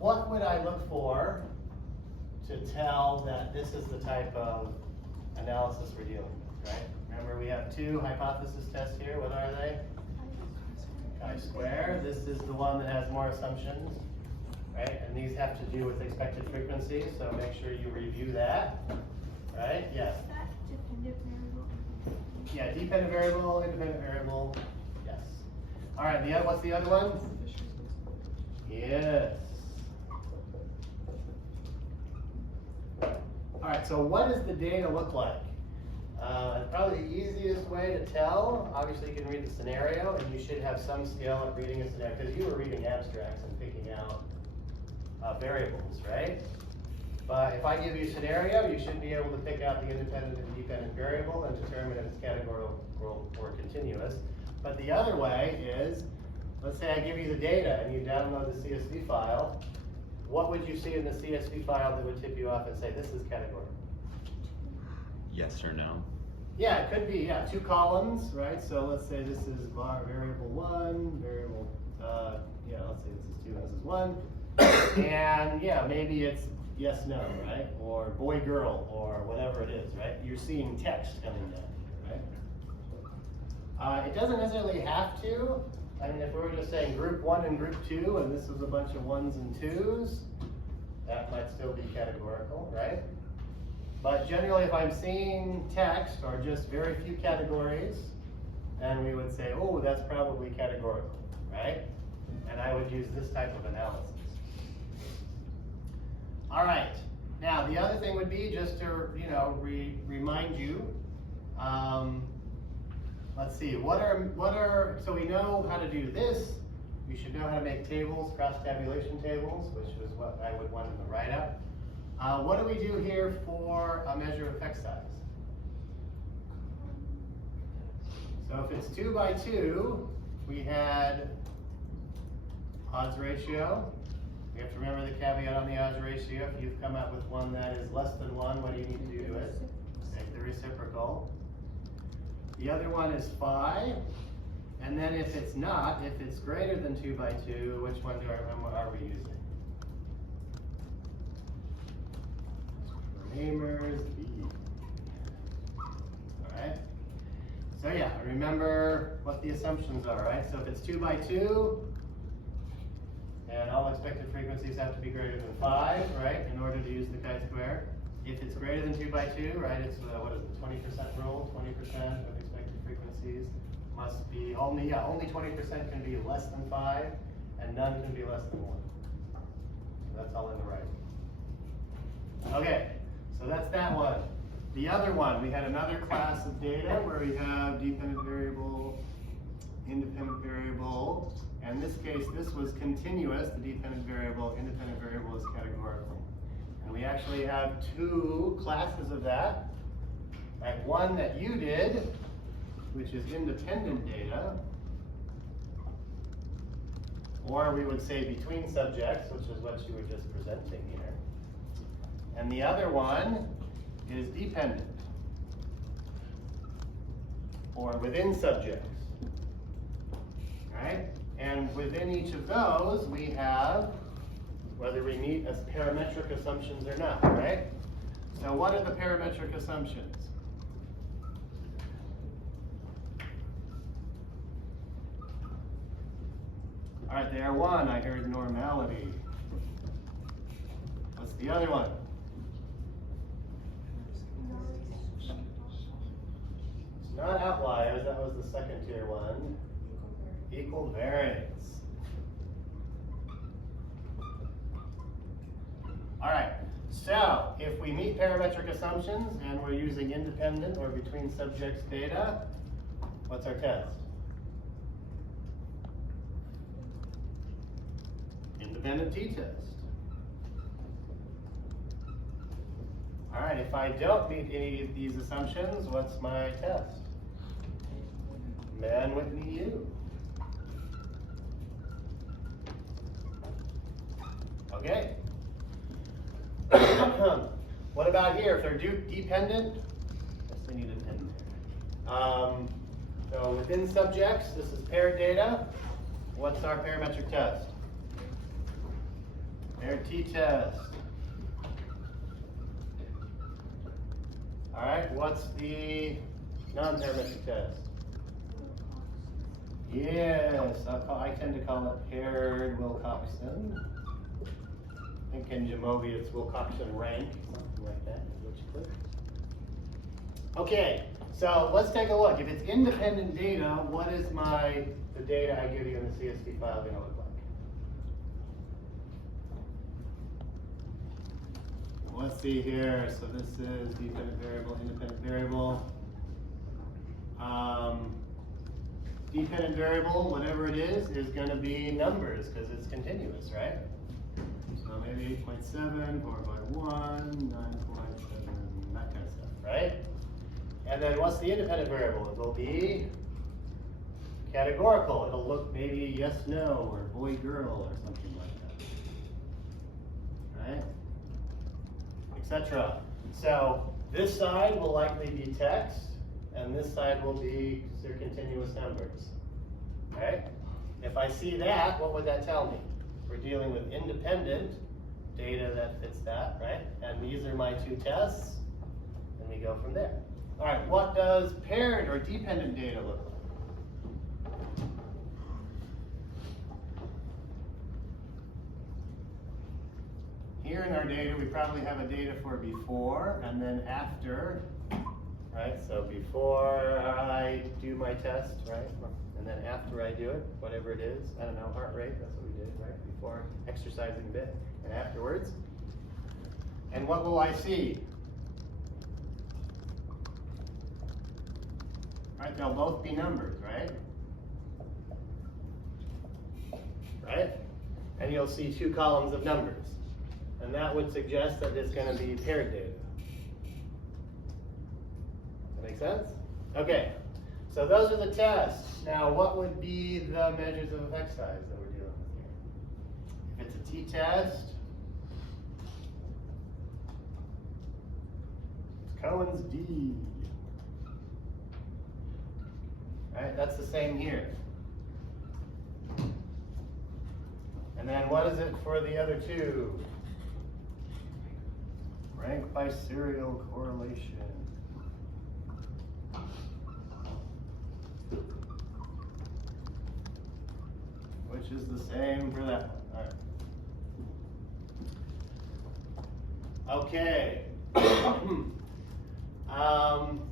what would I look for to tell that this is the type of analysis we're dealing with, right? Remember, we have two hypothesis tests here. What are they? Chi-square. This is the one that has more assumptions, right? And these have to do with expected frequency, so make sure you review that, right? Yes. Is that dependent variable? Yeah, dependent variable, independent variable, yes. All right, what's the other one? Yes. All right, so what does the data look like? Probably the easiest way to tell, obviously you can read the scenario, and you should have some skill at reading a scenario, because you were reading abstracts and picking out variables, right? But if I give you a scenario, you should be able to pick out the independent and dependent variable and determine if it's categorical or continuous. But the other way is, let's say I give you the data and you download the CSV file. What would you see in the CSV file that would tip you off and say this is categorical? Yes or no? Yeah, it could be, yeah, 2 columns, right? So let's say this is variable 1, variable, let's say this is 2 and this is 1. And yeah, maybe it's yes, no, right? Or boy, girl, or whatever it is, right? You're seeing text coming down here, right? It doesn't necessarily have to. I mean, if we were just saying group 1 and group 2, and this was a bunch of 1s and 2s, that might still be categorical, right? But generally, if I'm seeing text or just very few categories, then we would say, oh, that's probably categorical, right? And I would use this type of analysis. All right. Now, the other thing would be just to, remind you. Let's see. So we know how to do this. You should know how to make tables, cross-tabulation tables, which is what I would want in the write-up. What do we do here for a measure of effect size? So if it's 2 by 2, we had odds ratio. We have to remember the caveat on the odds ratio. If you've come up with one that is less than 1, what do you need to do to it? Take the reciprocal. The other one is phi. And then if it's not, if it's greater than 2 by 2, which one are we using? Kramer's B. Alright. So yeah, remember what the assumptions are, right? So if it's 2 by 2, and all expected frequencies have to be greater than 5, right, in order to use the chi-square. If it's greater than 2 by 2, right, it's what is it, 20% rule, 20% of expected frequencies must be only 20% can be less than 5, and none can be less than 1. So that's all in the right. Okay, so that's that one. The other one, we had another class of data where we have dependent variable, independent variable. In this case, this was continuous, the dependent variable. Independent variable is categorical. And we actually have 2 classes of that. Right, one that you did, which is independent data, or we would say between subjects, which is what you were just presenting here. And the other one is dependent, or within subjects. Right? And within each of those, we have whether we meet as parametric assumptions or not, right? So what are the parametric assumptions? All right, they are 1. I heard normality. What's the other one? It's not outliers. That was the second tier one. Equal variance. All right, so if we meet parametric assumptions and we're using independent or between subjects data, what's our test? Independent t-test. All right, if I don't meet any of these assumptions, what's my test? Man Whitney U. Okay. What about here? If they're dependent, yes, they need a pen there. So within subjects, this is paired data. What's our parametric test? Paired t-test. All right, what's the non-parametric test? Yes, I tend to call it paired Wilcoxon. I think in Jamovi it's Wilcoxon rank, something like that, is what you put. Okay, so let's take a look. If it's independent data, what is the data I give you in the CSV file going to look like? Let's see here. So this is dependent variable, independent variable. Dependent variable, whatever it is going to be numbers because it's continuous, right? So maybe 8.7, 4.1, 9.7, that kind of stuff, right? And then what's the independent variable? It'll be categorical. It'll look maybe yes, no, or boy, girl, or something like that, right? Etc. So this side will likely be text, and this side will be their continuous numbers, right? If I see that, what would that tell me? We're dealing with independent data that fits that, right? And these are my two tests, and we go from there. All right, what does paired or dependent data look like? Here in our data, we probably have a data for before and then after, right? So before I do my test, right? And then after I do it, whatever it is, I don't know, heart rate, that's what we did, right? Before exercising a bit and afterwards. And what will I see? Right, they'll both be numbers, right? Right? And you'll see two columns of numbers. And that would suggest that it's going to be paired data. That make sense? Okay, so those are the tests. Now, what would be the measures of effect size that we're dealing with here? If it's a t-test, it's Cohen's D. Right, that's the same here. And then what is it for the other two? Rank by serial correlation. Which is the same for that one. All right. Okay.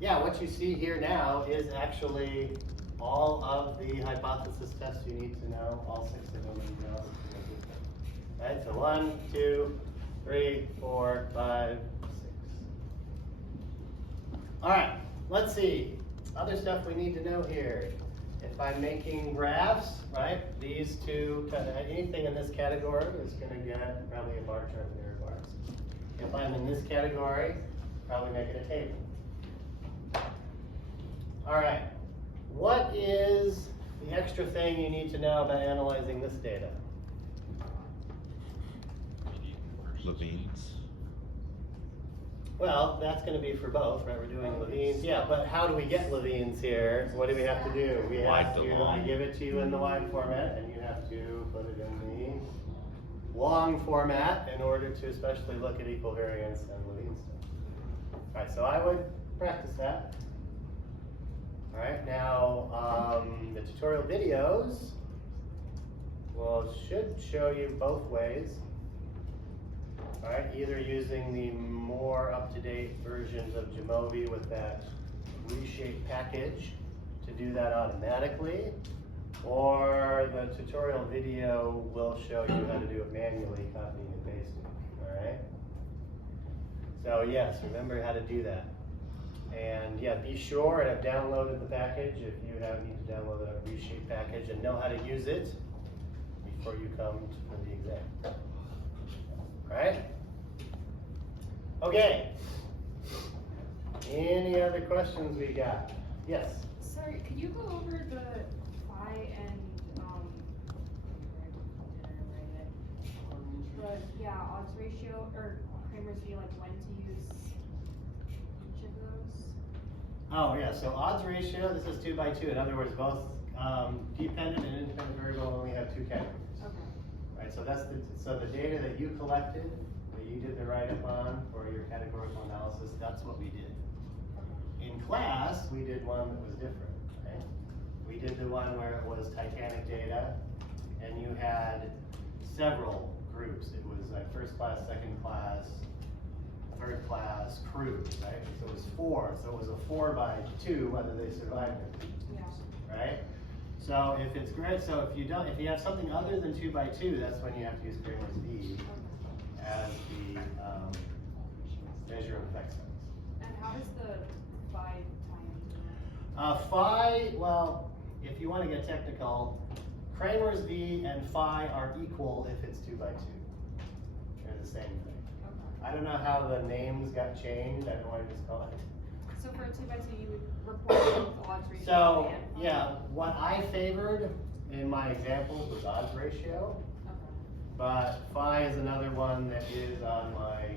Yeah, what you see here now is actually all of the hypothesis tests you need to know, all 6 of them. You know, right, so 1, 2, 3, 4, 5, 6. All right, let's see. Other stuff we need to know here. If I'm making graphs, right, these two, anything in this category is going to get probably a bar chart with error bars. If I'm in this category, probably make it a table. All right, what is the extra thing you need to know about analyzing this data? Levine's. Well, that's going to be for both, right? We're doing Levine's. Yeah, but how do we get Levine's here? What do we have to do? We have to, I give it to you in the wide format, and you have to put it in the long format in order to especially look at equal variance and Levine's stuff. All right, so I would practice that. All right, now the tutorial videos should show you both ways. All right, either using the more up-to-date versions of Jamovi with that reshape package to do that automatically, or the tutorial video will show you how to do it manually, copying and pasting. All right. So yes, remember how to do that. And yeah, be sure and have downloaded the package if you need to download a reshape package and know how to use it before you come to the exam. All right? Okay. Any other questions we got? Yes? Sorry, could you go over the phi and odds ratio or Kramer's view, like when to use each of those? Oh yeah, so odds ratio, this is 2 by 2. In other words, both dependent and independent variable only have 2 categories. Okay. Right, right? So so the data that you collected, that you did the write-up on for your categorical analysis, that's what we did. In class, we did one that was different, right? We did the one where it was Titanic data, and you had several groups. It was like first class, second class, third class, crew, right? So it was 4, so it was a 4x2 whether they survived it, Yeah. right? So if it's great, so if you have something other than 2x2, that's when you have to use Kramer's V as the measure of effect size. And how does the phi tie into that? Phi, well, if you want to get technical, Kramer's V and phi are equal if it's 2x2. They're the same thing. Okay. I don't know how the names got changed. I don't know what I just call it. So for a 2x2, you would report both odds ratio So, and phi? yeah, what I favored in my examples was odds ratio, Okay. but phi is another one that is on my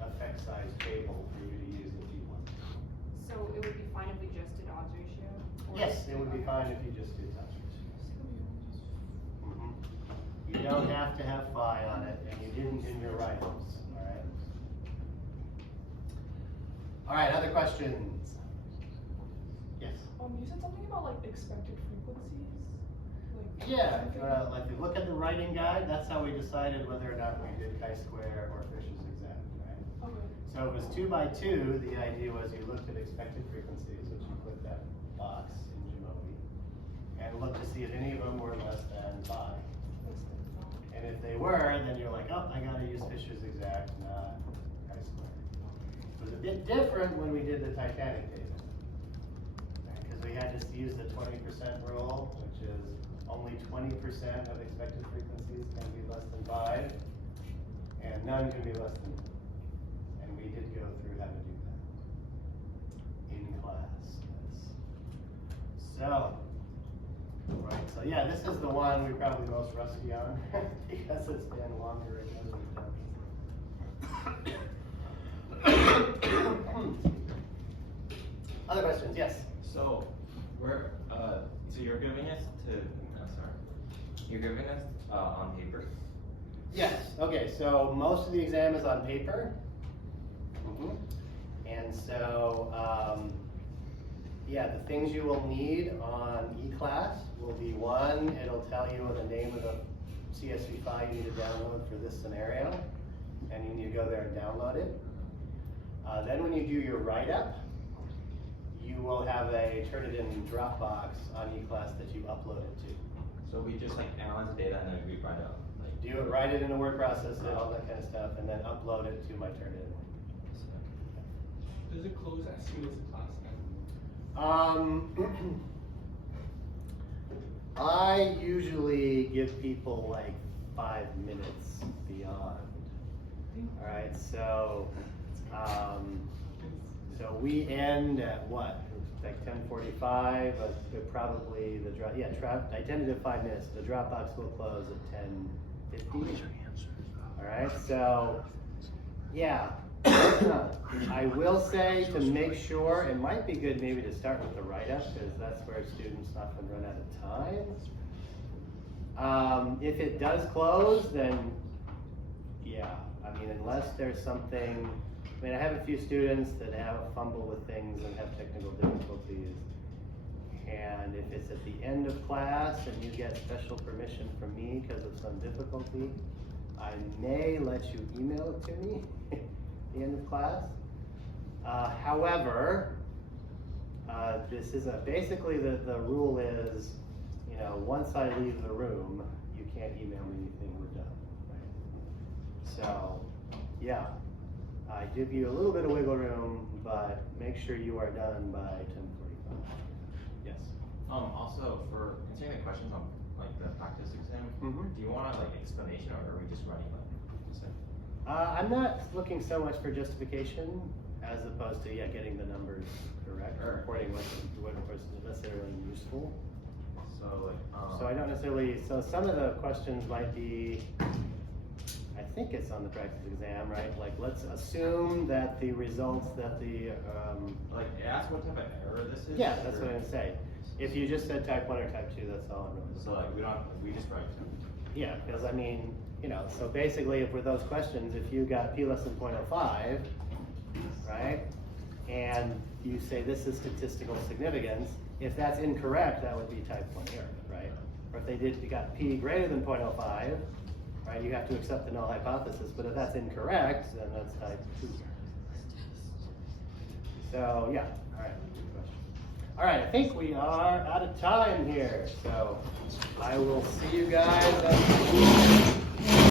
effect size table for you to use if you want. So it would be fine if we just did odds ratio? Or- Yes, it would be fine if you just did odds ratio. You don't have to have phi on it, and you didn't in your write-ups, all right? All right, other questions? Yes? You said something about like expected frequencies? Like, Yeah, like if you look at the writing guide, that's how we decided whether or not we did chi-square or Fisher's exact, right? Okay. So it was 2x2, the idea was you looked at expected frequencies, which you click that box in Jamovi, and looked to see if any of them were less than 5. And if they were, then you're like, oh, I gotta use Fisher's exact, not chi-square. It was a bit different when we did the Titanic data. Because we had to use the 20% rule, which is only 20% of expected frequencies can be less than 5, and none can be less than 1. And we did go through how to do that in class. Yes. So, right, so yeah, this is the one we're probably most rusty on because it's been longer and other questions? Yes. So so you're giving us you're giving us on paper. Yes. Okay. So most of the exam is on paper, and so yeah, the things you will need on eClass will be one. It'll tell you the name of the CSV file you need to download for this scenario, and you need to go there and download it. Then when you do your write-up, you will have turn it in Dropbox on eClass that you upload it to. So we just like analyze the data and then we write out like. Do it, write it in a word processor, all that kind of stuff, and then upload it to my Turnitin. Does it close as soon as the class ends? I usually give people like 5 minutes beyond. All right, so so we end at what? Like 10:45. But probably the drop. Yeah, I tentative 5 minutes. The Dropbox will close at 10:50. All right, so yeah. I will say to make sure, it might be good maybe to start with the write-up because that's where students often run out of time. If it does close, then yeah, I mean, unless there's something, I mean, I have a few students that have a fumble with things and have technical difficulties. And if it's at the end of class and you get special permission from me because of some difficulty, I may let you email it to me. The end of class. However, this is basically the rule is, you know, once I leave the room, you can't email me anything, we're done. Right? So, yeah, I give you a little bit of wiggle room, but make sure you are done by 10:45. Yes. Also for answering the questions on like the practice exam, do you want like explanation or are we just writing like? I'm not looking so much for justification as opposed to getting the numbers correct, or reporting what was necessarily useful. So like So I don't necessarily. So some of the questions might be. I think it's on the practice exam, right? Like let's assume that the results that the like ask what type of error this is. yeah, that's what I'm saying. If you just said type 1 or type 2, that's all it really is. So like we just write. Yeah, because I mean, you know, so basically if with those questions, if you got p less than 0.05, right? And you say this is statistical significance, if that's incorrect, that would be type 1 error, right? Or if you got p greater than 0.05, right, you have to accept the null hypothesis, but if that's incorrect, then that's type 2 error. So, yeah, all right, good question. All right, I think we are out of time here, so I will see you guys.